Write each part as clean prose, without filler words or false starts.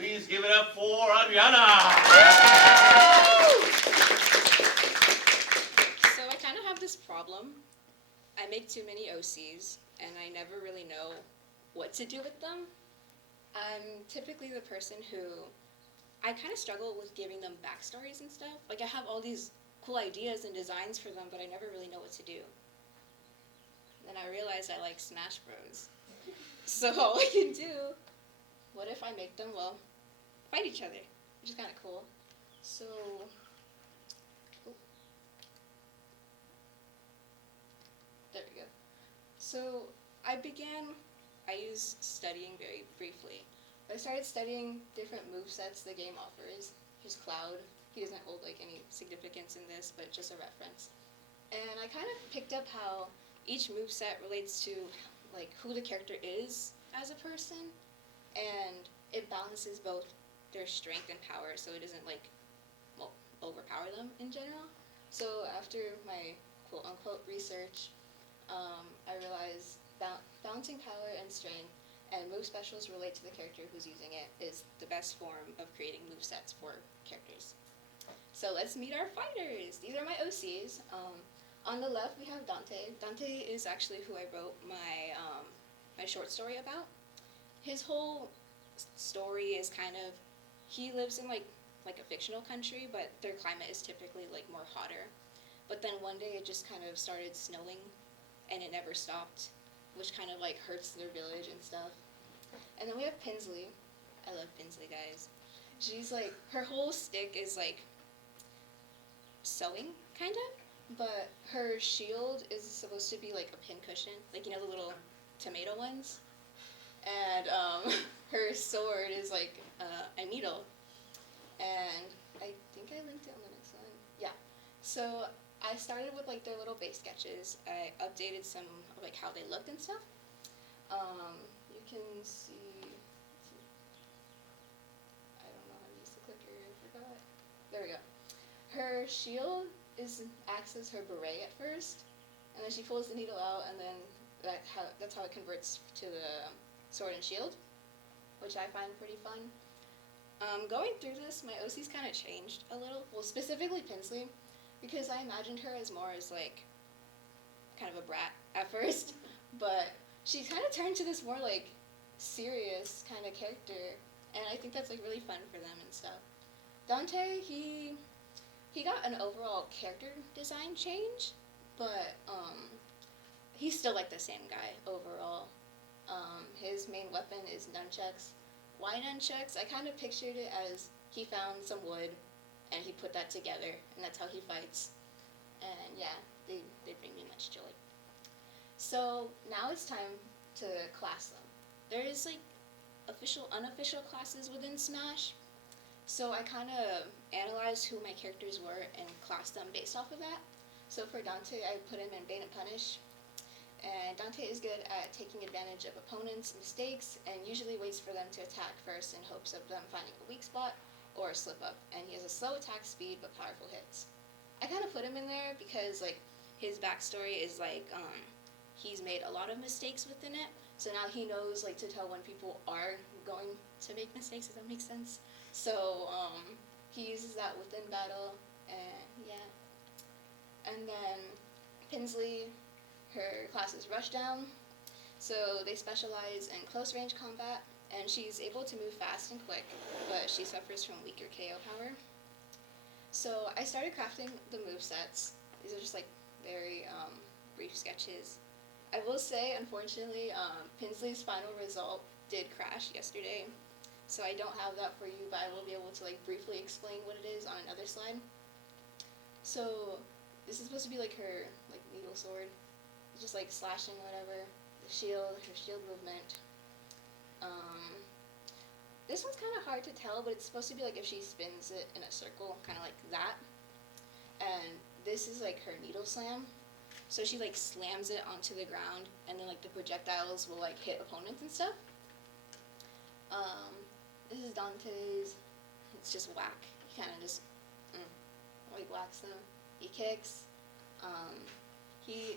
Please give it up for Adriana. So I kind of have this problem. I make too many OCs, and I never really know what to do with them. I'm typically the person who I kind of struggle with giving them backstories and stuff. Like I have all these cool ideas and designs for them, but I never really know what to do. Then I realized I like Smash Bros. So all I can do, what if I make them, well, fight each other, which is kind of cool. So, oh, there we go. So I use studying very briefly. I started studying different movesets the game offers. Here's Cloud. He doesn't hold like any significance in this, but just a reference. And I kind of picked up how each moveset relates to like who the character is as a person, and it balances both their strength and power, so it doesn't like overpower them in general. So after my quote unquote research, I realized balancing power and strength and move specials relate to the character who's using it is the best form of creating move sets for characters. So let's meet our fighters. These are my OCs. On the left we have Dante. Dante is actually who I wrote my short story about. His whole story is kind of, he lives in like a fictional country, but their climate is typically like more hotter. But then one day it just kind of started snowing, and it never stopped, which kind of like hurts their village and stuff. And then we have Pinsley. I love Pinsley, guys. She's like, her whole stick is like sewing, kind of, but her shield is supposed to be like a pincushion, like you know the little tomato ones, and her sword is like a needle. And I think I linked it on the next one. Yeah. So I started with like their little base sketches. I updated some of like how they looked and stuff. You can see. I don't know how to use the clicker. I forgot. There we go. Her shield acts as her beret at first, and then she pulls the needle out, and then that's how it converts to the sword and shield, which I find pretty fun. Going through this, my OC's kind of changed a little. Well, specifically Pinsley, because I imagined her as more as like kind of a brat at first, but she kind of turned to this more like serious kind of character, and I think that's like really fun for them and stuff. Dante, he got an overall character design change, but he's still like the same guy overall. His main weapon is nunchucks. Why nunchucks? I kind of pictured it as he found some wood and he put that together, and that's how he fights. And yeah, they bring me much joy. So now it's time to class them. There is like official, unofficial classes within Smash. So I kind of analyzed who my characters were and classed them based off of that. So for Dante, I put him in Bait and Punish. And Dante is good at taking advantage of opponents' mistakes and usually waits for them to attack first in hopes of them finding a weak spot or a slip up. And he has a slow attack speed but powerful hits. I kind of put him in there because like his backstory is like he's made a lot of mistakes within it. So now he knows like to tell when people are going to make mistakes. Does that make sense? So he uses that within battle, and yeah. And then Pinsley, her class is Rushdown, so they specialize in close range combat, and she's able to move fast and quick, but she suffers from weaker KO power. So I started crafting the movesets. These are just like very brief sketches. I will say, unfortunately, Pinsley's final result did crash yesterday, so I don't have that for you, but I will be able to like briefly explain what it is on another slide. So this is supposed to be like her like needle sword. It's just like slashing whatever. The shield, her shield movement. This one's kind of hard to tell, but it's supposed to be like if she spins it in a circle, kind of like that. And this is like her needle slam. So she like slams it onto the ground, and then like the projectiles will like hit opponents and stuff. This is Dante's. It's just whack. He kind of just like whacks them. He kicks. He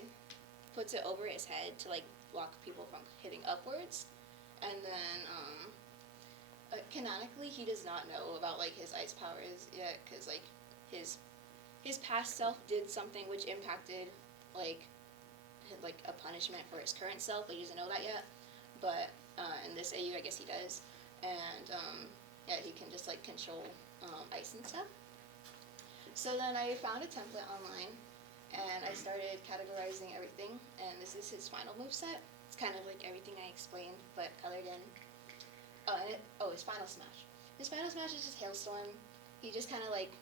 puts it over his head to like block people from hitting upwards, and then canonically, he does not know about, like, his ice powers yet, because, like, his past self did something which impacted, like a punishment for his current self, but he doesn't know that yet. But in this AU, I guess he does. And yeah, he can just, like, control ice and stuff. So then I found a template online, and I started categorizing everything, and this is his final moveset. It's kind of like everything I explained, but colored in. His final smash. His final smash is just Hailstorm. He just kind of, like,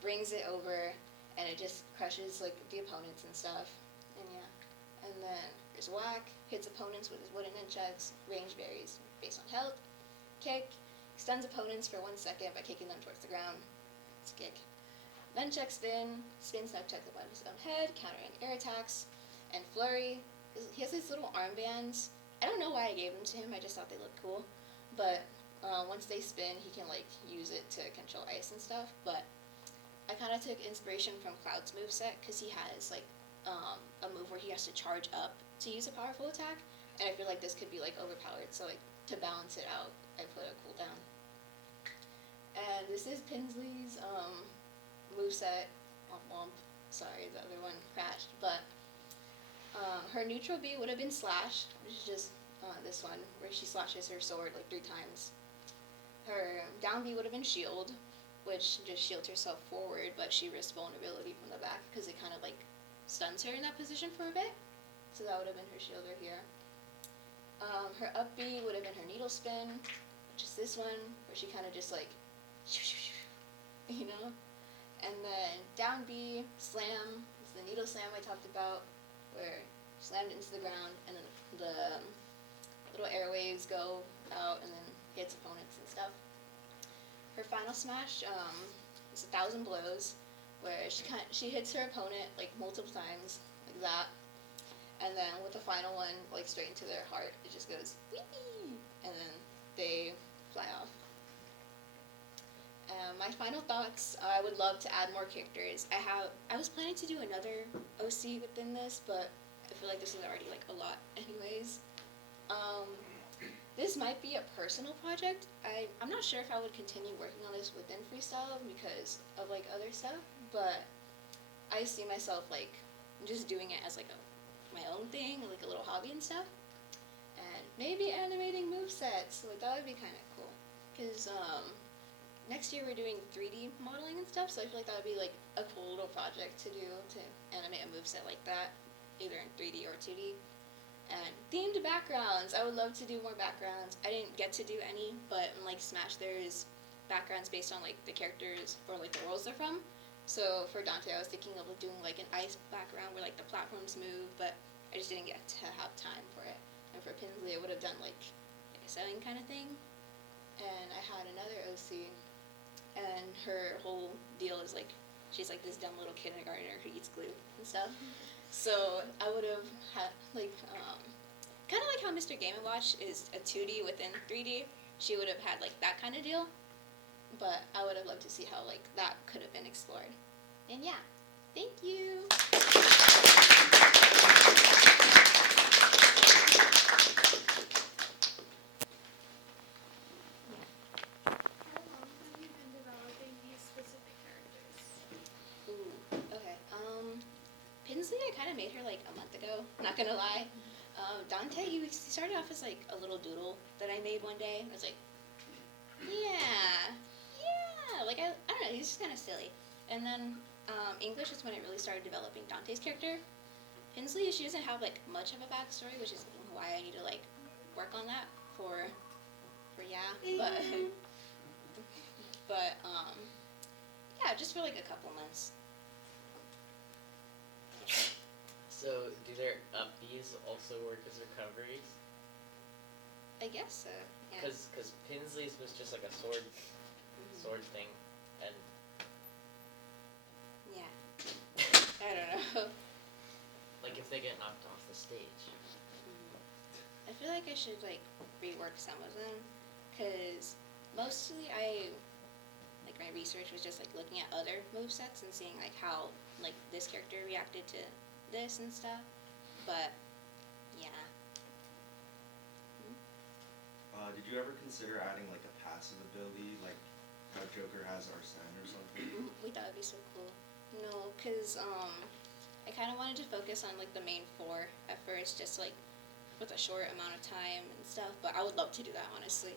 brings it over, and it just crushes, like, the opponents and stuff. And yeah. And then there's Whack, hits opponents with his wooden nunchucks, range varies based on health. Kick, stuns opponents for 1 second by kicking them towards the ground. It's a kick. Nunchuck spin, spins nunchucks above his own head, countering air attacks. And Flurry, he has these little armbands. I don't know why I gave them to him, I just thought they looked cool. But once they spin, he can, like, use it to control ice and stuff. But I kind of took inspiration from Cloud's moveset, because he has, like, a move where he has to charge up to use a powerful attack, and I feel like this could be, like, overpowered, so, like, to balance it out, I put a cooldown. And this is Pinsley's moveset. Womp womp. Sorry, the other one crashed, but her neutral B would have been Slash, which is just this one, where she slashes her sword, like, 3 times. Her down B would have been Shield, which just shields herself forward, but she risks vulnerability from the back, because it kind of, like, stuns her in that position for a bit. So that would have been her shielder here. Her up B would have been her needle spin, which is this one, where she kind of just, like, you know? And then down B, slam, is the needle slam I talked about, where she slammed it into the ground, and then the little airwaves go out, and then hits opponents and stuff. Her final smash is 1,000 blows, where she hits her opponent, like, multiple times, like that, and then with the final one, like, straight into their heart, it just goes whee, and then they fly off. My final thoughts: I would love to add more characters. I was planning to do another OC within this, but I feel like this is already, like, a lot anyways. This might be a personal project. I'm not sure if I would continue working on this within freestyle because of, like, other stuff, but I see myself, like, just doing it as, like, my own thing, like a little hobby and stuff. And maybe animating movesets, so that would be kind of cool. Because next year we're doing 3D modeling and stuff, so I feel like that would be, like, a cool little project to do, to animate a moveset like that, either in 3D or 2D. And themed backgrounds. I would love to do more backgrounds. I didn't get to do any, but in, like, Smash there's backgrounds based on, like, the characters or, like, the worlds they're from. So for Dante, I was thinking of doing, like, an ice background where, like, the platforms move, but I just didn't get to have time for it. And for Pinsley, I would have done, like a sewing kind of thing. And I had another OC, and her whole deal is, like, she's, like, this dumb little kindergartner who eats glue and stuff. So I would have had, like, kind of like how Mr. Game & Watch is a 2D within 3D. She would have had, like, that kind of deal. But I would have loved to see how, like, that could have been explored. And yeah, thank you. How long have you been developing these specific characters? Ooh, okay. Pinsley, I kind of made her, like, a month ago, not gonna lie. Dante, he started off as, like, a little doodle that I made one day. I was like, yeah, like, I don't know, he's just kind of silly. And then English is when I really started developing Dante's character. Pinsley, she doesn't have, like, much of a backstory, which is why I need to, like, work on that for yeah, but yeah, just for, like, a couple months. So, do their upbees also work as recoveries? I guess so, yeah. Cause Pinsley's was just like a sword thing, and yeah. I don't know. like if they get knocked off the stage. I feel like I should, like, rework some of them, because mostly my research was just, like, looking at other movesets and seeing, like, how, like, this character reacted to this and stuff, but yeah. Did you ever consider adding like a passive ability, like how Joker has Arsene or something? We thought it'd be so cool. No, cause I kind of wanted to focus on like the main four at first, just like with a short amount of time and stuff. But I would love to do that honestly.